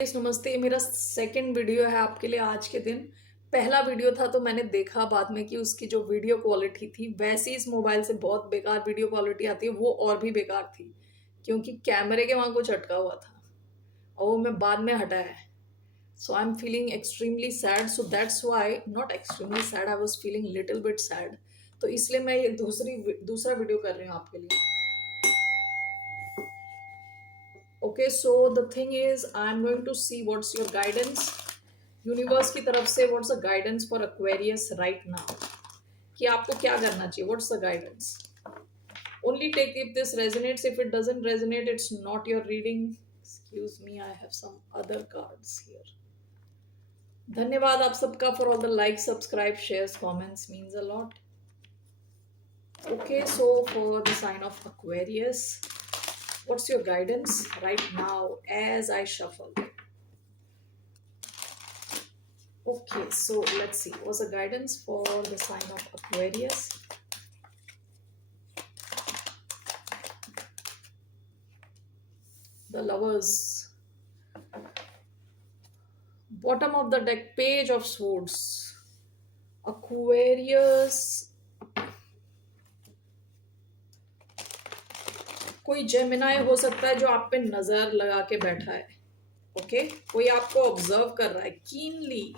नमस्ते। मेरा second video है आपके लिए आज के दिन। पहला वीडियो था तो मैंने देखा बाद में कि उसकी जो वीडियो क्वालिटी थी वैसी इस मोबाइल से बहुत बेकार वीडियो क्वालिटी आती है, वो और भी बेकार थी क्योंकि कैमरे के वहाँ कुछ अटका हुआ था और वो मैं बाद में हटाया है। So I am feeling extremely sad, so that's why, not extremely sad, I was feeling little bit sad. तो इसलिए मैं ये दूसरा वीडियो कर रही हूँ आपके लिए। Okay, so the thing is, I'm going to see what's your guidance. Universe की तरफ से what's the guidance for Aquarius right now, कि आपको क्या करना चाहिए, what's the guidance. Only take if this resonates, if it doesn't resonate it's not your reading. Excuse me, I have some other cards here. धन्यवाद आप सबका for all the like, subscribe, shares, comments, means a lot. Okay, so for the sign of Aquarius, what's your guidance right now as I shuffle? Okay, so let's see. What's the guidance for the sign of Aquarius? The Lovers. Bottom of the deck, Page of Swords. Aquarius. कोई Gemini हो सकता है जो आप पे नजर लगा के बैठा है. ओके, कोई आपको ऑब्जर्व कर रहा है कीनली,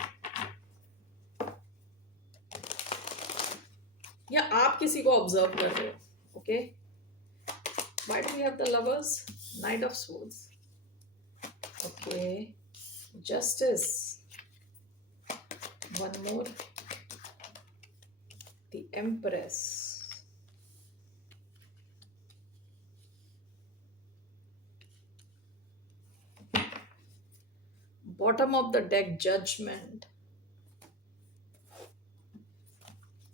या आप किसी को ऑब्जर्व कर रहे हो. Okay, why do we have the lovers? Knight of swords. Okay, justice. One more, the Empress. Bottom of the deck, Judgment.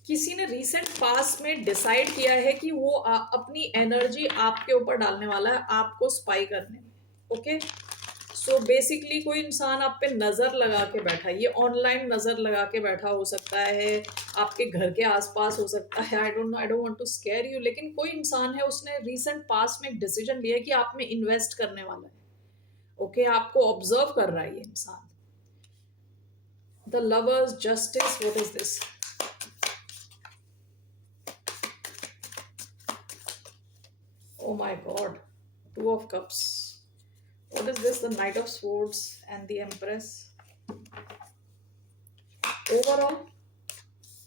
किसी ने रिसेंट पास्ट में डिसाइड किया है कि वो अपनी एनर्जी आपके ऊपर डालने वाला है, आपको स्पाई करने में. ओके, सो बेसिकली कोई इंसान आप पे नजर लगा के बैठा है. ये ऑनलाइन नजर लगा के बैठा हो सकता है, आपके घर के आसपास हो सकता है. I don't know, I don't want to scare you, लेकिन कोई इंसान है, उसने रिसेंट पास्ट में एक डिसीजन लिया कि आप में इन्वेस्ट करने वाला है. ओके, आपको ऑब्जर्व कर रहा है ये इंसान. The lovers, justice. What is this? Oh my God, Two of Cups. What is this? The Knight of Swords and the Empress. Overall,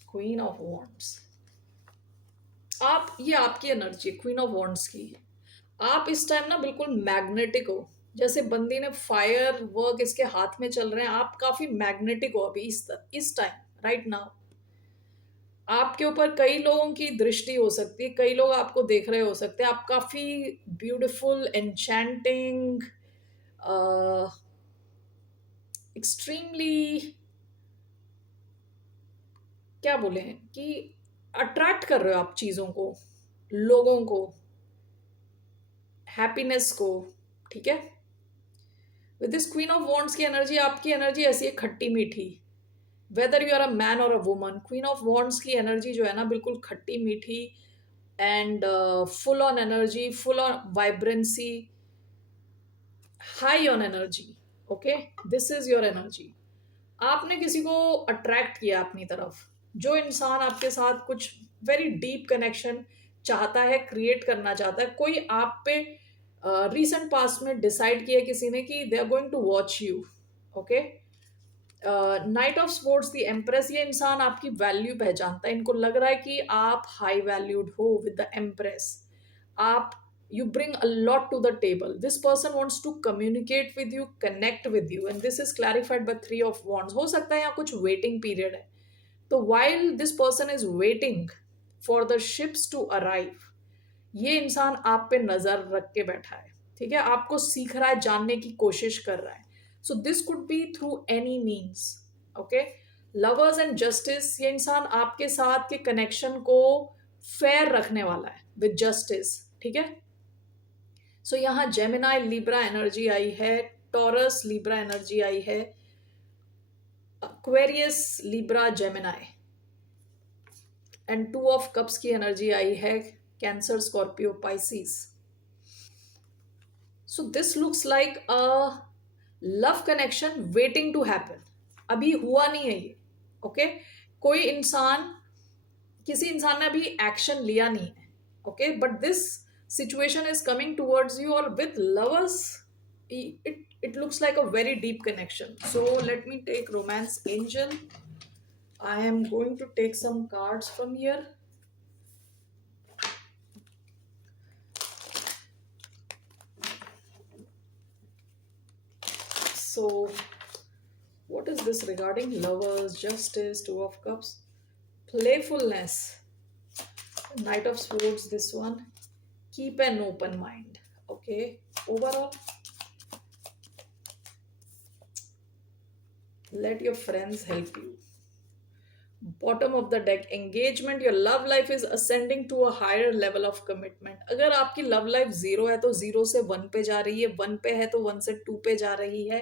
Queen of Wands. ये आपकी एनर्जी, क्वीन ऑफ वॉन्ड्स की. आप इस टाइम ना बिल्कुल magnetic हो, जैसे बंदी ने फायर वर्क इसके हाथ में चल रहे हैं. आप काफी मैग्नेटिक हो अभी इस टाइम राइट नाउ. आपके ऊपर कई लोगों की दृष्टि हो सकती है, कई लोग आपको देख रहे हो सकते हैं. आप काफी ब्यूटिफुल, एन्चेंटिंग, एक्सट्रीमली, क्या बोले कि अट्रैक्ट कर रहे हो आप चीजों को, लोगों को, हैप्पीनेस को. ठीक है, with this queen of wands की एनर्जी, आपकी एनर्जी ऐसी है खट्टी मीठी. Whether you are a man और a woman, queen of wands की एनर्जी जो है ना बिल्कुल खट्टी मीठी and full on energy, full on vibrancy, high on energy. Okay, this is your energy. आपने किसी को अट्रैक्ट किया अपनी तरफ. जो इंसान आपके साथ कुछ वेरी डीप कनेक्शन चाहता है, क्रिएट करना चाहता है, कोई आप पे रिसेंट पास्ट में डिसाइड किया किसी ने कि they are going to watch you. Okay, knight of swords, the empress. ये इंसान आपकी वैल्यू पहचानता है, इनको लग रहा है कि आप हाई वैल्यूड हो. विद द एम्प्रेस, आप you bring a lot to the table. This person wants to communicate with you, connect with you, and this is clarified by Three of Wands. हो सकता है यहाँ कुछ waiting period है. तो while this person is waiting for the ships to arrive, ये इंसान आप पे नजर रख के बैठा है. ठीक है, आपको सीख रहा है, जानने की कोशिश कर रहा है. So this could be through any means. Okay, lovers and justice. ये इंसान आपके साथ के कनेक्शन को फेयर रखने वाला है विद जस्टिस. ठीक है, सो यहाँ जेमिनाई लिब्रा एनर्जी आई है, टॉरस लिब्रा एनर्जी आई है, Aquarius Libra Gemini, and two of cups की एनर्जी आई है, Cancer Scorpio Pisces. So this looks like a love connection waiting to happen, अभी हुआ नहीं है ये. ओके, कोई इंसान, किसी इंसान ने अभी एक्शन लिया नहीं है. Okay, but this situation is coming towards you, or with lovers, it looks like a very deep connection. So let me take romance angel. I am going to take some cards from here. So what is this regarding lovers? Justice, two of cups, playfulness, knight of swords, this one, keep an open mind. Okay, overall, let your friends help you. Bottom of the deck, engagement, your love life is ascending to a higher level of commitment. अगर आपकी love life zero है तो zero से one पे जा रही है, one पे है तो वन से टू पे जा रही है.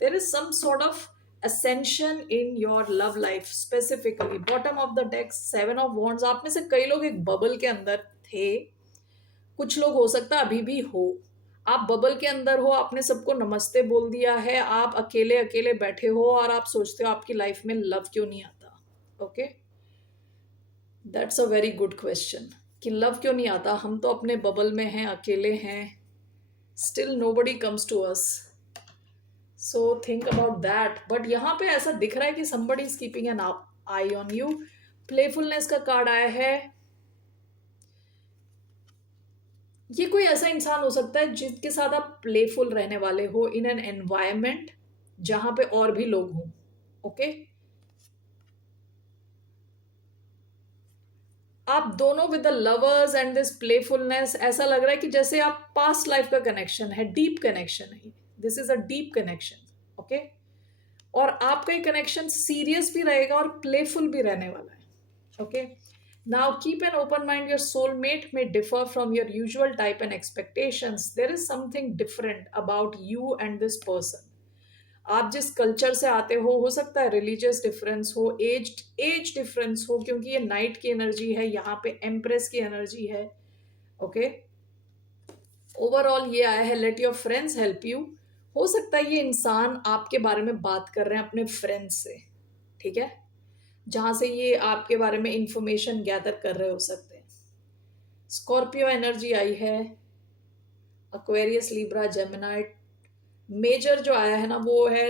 There is some sort of ascension in your love life specifically. Bottom of the deck, seven of wands. आप में से कई लोग एक बबल के अंदर थे, कुछ लोग हो सकता है अभी भी हो. आप बबल के अंदर हो, आपने सबको नमस्ते बोल दिया है, आप अकेले अकेले बैठे हो और आप सोचते हो आपकी लाइफ में लव क्यों नहीं आता. Okay, that's a very good question कि लव क्यों नहीं आता. हम तो अपने बबल में हैं, अकेले हैं, still nobody comes to us. So think about that. But यहाँ पे ऐसा दिख रहा है कि somebody is keeping an eye on you. Playfulness का कार्ड आया है. ये कोई ऐसा इंसान हो सकता है जिसके साथ आप प्लेफुल रहने वाले हो इन एन एनवायरमेंट जहां पे और भी लोग हों. ओके, आप दोनों with the lovers and this playfulness, ऐसा लग रहा है कि जैसे आप पास्ट लाइफ का कनेक्शन है, डीप कनेक्शन है. This is a deep connection. Okay, और आपका ये कनेक्शन सीरियस भी रहेगा और प्लेफुल भी रहने वाला है. Okay, now keep an open mind. Your soulmate may differ from your usual type and expectations. There is something different about you and this person. आप जिस कल्चर से आते हो सकता है रिलीजियस डिफरेंस हो, एज डिफरेंस हो, क्योंकि ये नाइट की एनर्जी है, यहाँ पे एम्प्रेस की एनर्जी है. ओके, ओवरऑल ये आया है let your friends help you. हो सकता है ये इंसान आपके बारे में बात कर रहे हैं अपने फ्रेंड्स से, ठीक है, जहां से ये आपके बारे में इंफॉर्मेशन गैदर कर रहे हो सकते हैं. स्कॉर्पियो एनर्जी आई है, एक्वेरियस, लिब्रा, जेमिनी. मेजर जो आया है ना वो है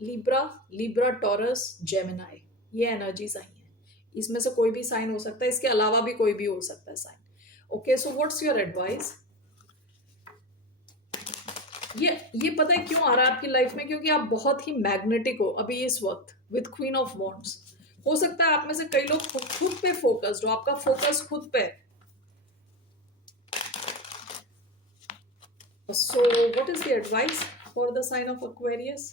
लिब्रा, टॉरस, जेमिनी. ये एनर्जीज आई हैं. इसमें से कोई भी साइन हो सकता है, इसके अलावा भी कोई भी हो सकता है sign. Okay, so what's your advice. ये पता है क्यों आ रहा है आपकी लाइफ में, क्योंकि आप बहुत ही मैग्नेटिक हो अभी इस वक्त विद क्वीन ऑफ वॉन्ड्स. हो सकता है आप में से कई लोग खुद पे फोकस्ड हो, आपका फोकस खुद पे. So what is the advice for the sign of Aquarius?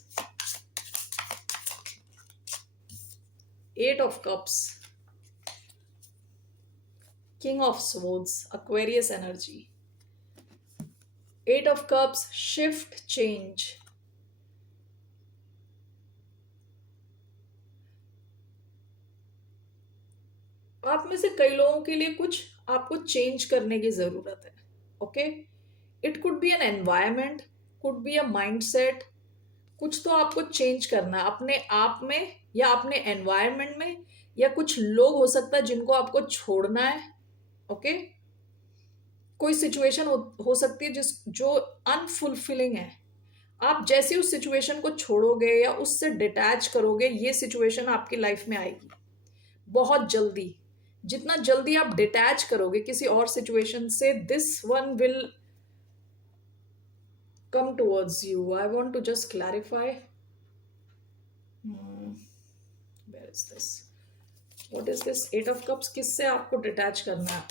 Eight of Cups, King of Swords, Aquarius energy. Eight of Cups, shift, change. आप में से कई लोगों के लिए कुछ आपको चेंज करने की जरूरत है. Okay, it could be an environment, could be a mindset. कुछ तो आपको चेंज करना है अपने आप में या अपने एनवायरमेंट में, या कुछ लोग हो सकता है जिनको आपको छोड़ना है. ओके, कोई सिचुएशन हो सकती है जो अनफुलफिलिंग है. आप जैसे उस सिचुएशन को छोड़ोगे या उससे डिटैच करोगे, ये सिचुएशन आपकी लाइफ में आएगी बहुत जल्दी. जितना जल्दी आप डिटैच करोगे किसी और सिचुएशन से, this one will come towards you. I want to just clarify. Where is this? What is this? Eight of Cups. किससे आपको डिटैच करना है?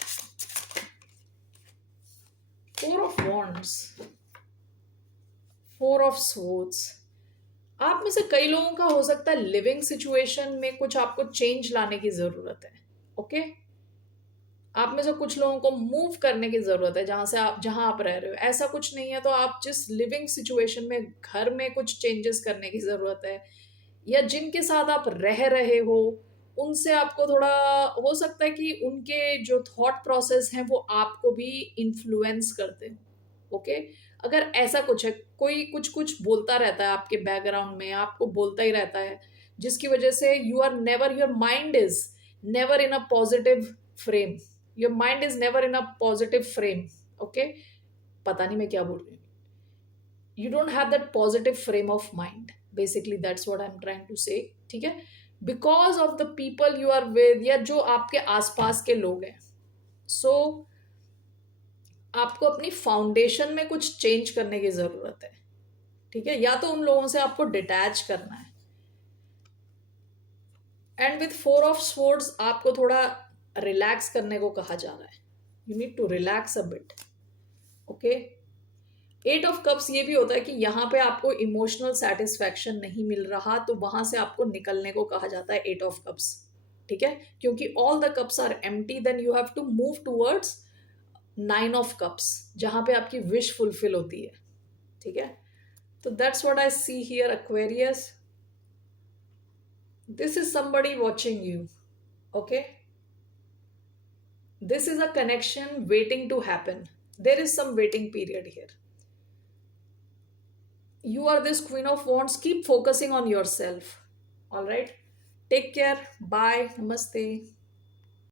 Four of Wands, Four of Swords. आप में से कई लोगों का हो सकता है लिविंग सिचुएशन में कुछ आपको चेंज लाने की जरूरत है. ओके, आप में से कुछ लोगों को मूव करने की जरूरत है जहां आप रह रहे हो. ऐसा कुछ नहीं है तो आप जिस लिविंग सिचुएशन में, घर में कुछ चेंजेस करने की जरूरत है, या जिनके साथ आप रह रहे हो उनसे आपको थोड़ा हो सकता है कि उनके जो थॉट प्रोसेस हैं वो आपको भी इन्फ्लुएंस करते हो. ओके, अगर ऐसा कुछ है, कोई कुछ कुछ बोलता रहता है आपके बैकग्राउंड में, आपको बोलता ही रहता है, जिसकी वजह से you are never, your mind is never in a positive frame, your mind is never in a positive frame, okay, पता नहीं मैं क्या बोल रही हूँ, you don't have that positive frame of mind, basically that's what I'm trying to say, ठीक है, because of the people you are with या जो आपके आसपास के लोग हैं, so आपको अपनी फाउंडेशन में कुछ चेंज करने की जरूरत है, ठीक है, या तो उन लोगों से आपको डिटैच करना है। And with four of swords आपको थोड़ा रिलैक्स करने को कहा जा रहा है, you need to relax a bit, okay. Eight of cups ये भी होता है कि यहाँ पे आपको इमोशनल सेटिस्फैक्शन नहीं मिल रहा, तो वहां से आपको निकलने को कहा जाता है एट ऑफ कप्स, ठीक है, क्योंकि all the cups are empty, then you have to move towards nine of cups, जहां पे आपकी विश फुलफिल होती है, ठीक है। तो that's what I see here Aquarius, this is somebody watching you, okay, this is a connection waiting to happen, there is some waiting period here, you are this queen of wands, keep focusing on yourself, all right, take care, bye, namaste.